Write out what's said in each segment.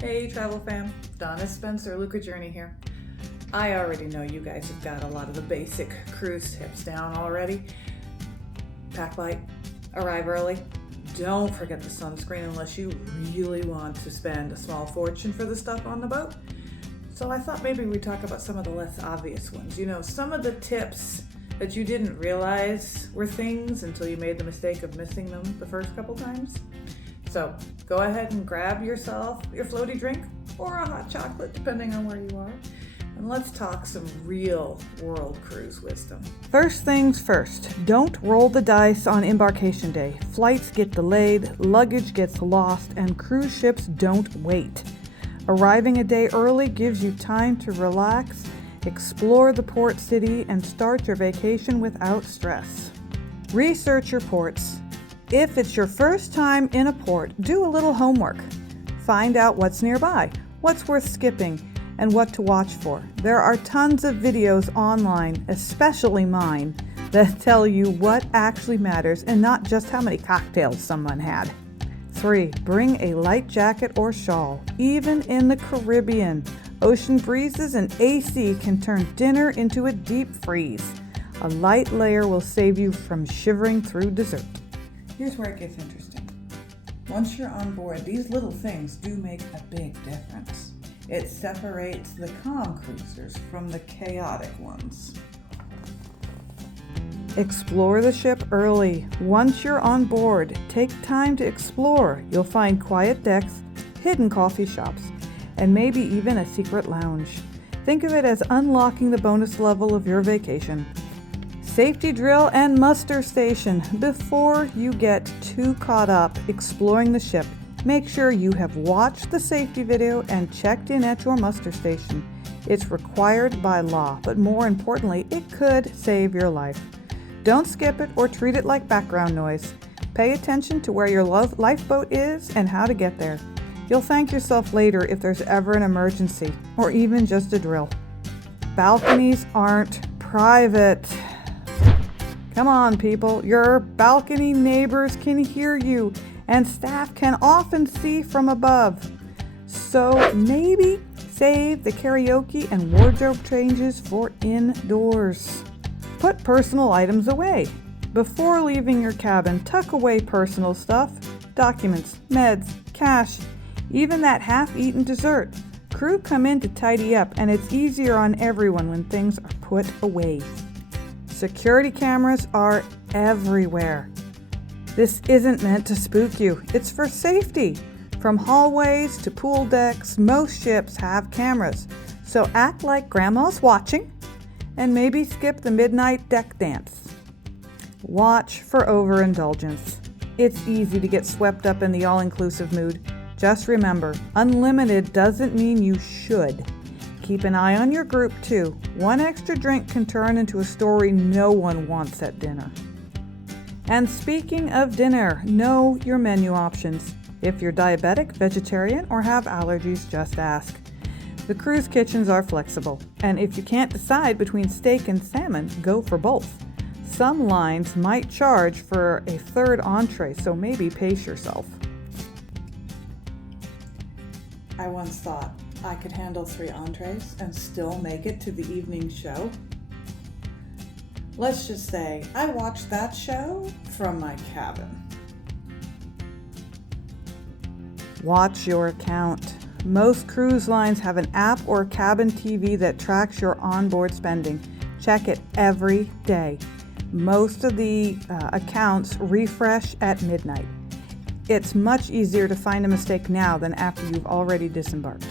Hey travel fam, Donna Spencer, Lucra Journey here. I already know you guys have got a lot of the basic cruise tips down already. Pack light, arrive early, don't forget the sunscreen unless you really want to spend a small fortune for the stuff on the boat. So I thought maybe we'd talk about some of the less obvious ones. You know, some of the tips that you didn't realize were things until you made the mistake of missing them the first couple times. So go ahead and grab yourself your floaty drink or a hot chocolate, depending on where you are, and let's talk some real world cruise wisdom. First things first, don't roll the dice on embarkation day. Flights get delayed, luggage gets lost, and cruise ships don't wait. Arriving a day early gives you time to relax, explore the port city, and start your vacation without stress. Research your ports. If it's your first time in a port, do a little homework. Find out what's nearby, what's worth skipping, and what to watch for. There are tons of videos online, especially mine, that tell you what actually matters and not just how many cocktails someone had. 3. Bring a light jacket or shawl. Even in the Caribbean, ocean breezes and AC can turn dinner into a deep freeze. A light layer will save you from shivering through dessert. Here's where it gets interesting. Once you're on board, these little things do make a big difference. It separates the calm cruisers from the chaotic ones. Explore the ship early. Once you're on board, take time to explore. You'll find quiet decks, hidden coffee shops, and maybe even a secret lounge. Think of it as unlocking the bonus level of your vacation. Safety drill and muster station. Before you get too caught up exploring the ship, make sure you have watched the safety video and checked in at your muster station. It's required by law, but more importantly, it could save your life. Don't skip it or treat it like background noise. Pay attention to where your lifeboat is and how to get there. You'll thank yourself later if there's ever an emergency, or even just a drill. Balconies aren't private. Come on, people. Your balcony neighbors can hear you, and staff can often see from above. So maybe save the karaoke and wardrobe changes for indoors. Put personal items away. Before leaving your cabin, tuck away personal stuff, documents, meds, cash, even that half-eaten dessert. Crew come in to tidy up, and it's easier on everyone when things are put away. Security cameras are everywhere. This isn't meant to spook you. It's for safety. From hallways to pool decks, most ships have cameras. So act like grandma's watching and maybe skip the midnight deck dance. Watch for overindulgence. It's easy to get swept up in the all-inclusive mood. Just remember, unlimited doesn't mean you should. Keep an eye on your group too. One extra drink can turn into a story no one wants at dinner. And speaking of dinner, know your menu options. If you're diabetic, vegetarian, or have allergies, just ask. The cruise kitchens are flexible, and if you can't decide between steak and salmon, go for both. Some lines might charge for a third entree, so maybe pace yourself. I once thought I could handle 3 entrees and still make it to the evening show. Let's just say I watched that show from my cabin. Watch your account. Most cruise lines have an app or cabin TV that tracks your onboard spending. Check it every day. Most of the accounts refresh at midnight. It's much easier to find a mistake now than after you've already disembarked.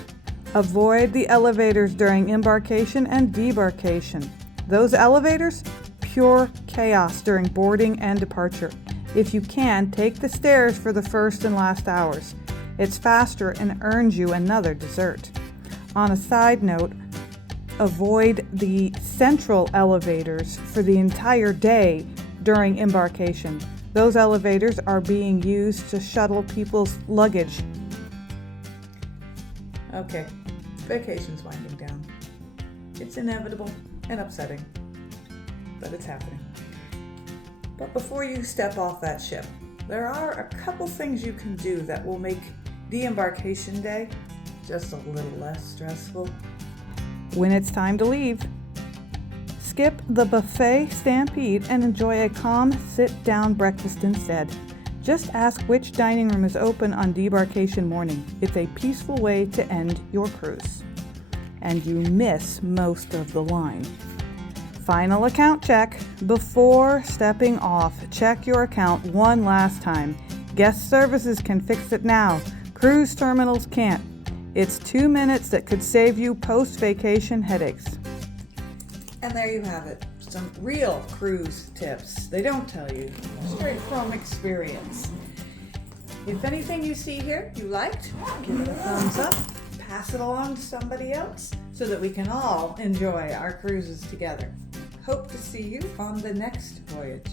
Avoid the elevators during embarkation and debarkation. Those elevators, pure chaos during boarding and departure. If you can, take the stairs for the first and last hours. It's faster and earns you another dessert. On a side note, avoid the central elevators for the entire day during embarkation. Those elevators are being used to shuttle people's luggage. Okay, vacation's winding down. It's inevitable and upsetting, but it's happening. But before you step off that ship, there are a couple things you can do that will make de-embarkation day just a little less stressful. When it's time to leave, skip the buffet stampede and enjoy a calm sit-down breakfast instead. Just ask which dining room is open on debarkation morning. It's a peaceful way to end your cruise. And you miss most of the line. Final account check. Before stepping off, check your account one last time. Guest services can fix it now. Cruise terminals can't. It's 2 minutes that could save you post-vacation headaches. And there you have it. Some real cruise tips. They don't tell you. Straight from experience. If anything you see here you liked, give it a thumbs up. Pass it along to somebody else so that we can all enjoy our cruises together. Hope to see you on the next voyage.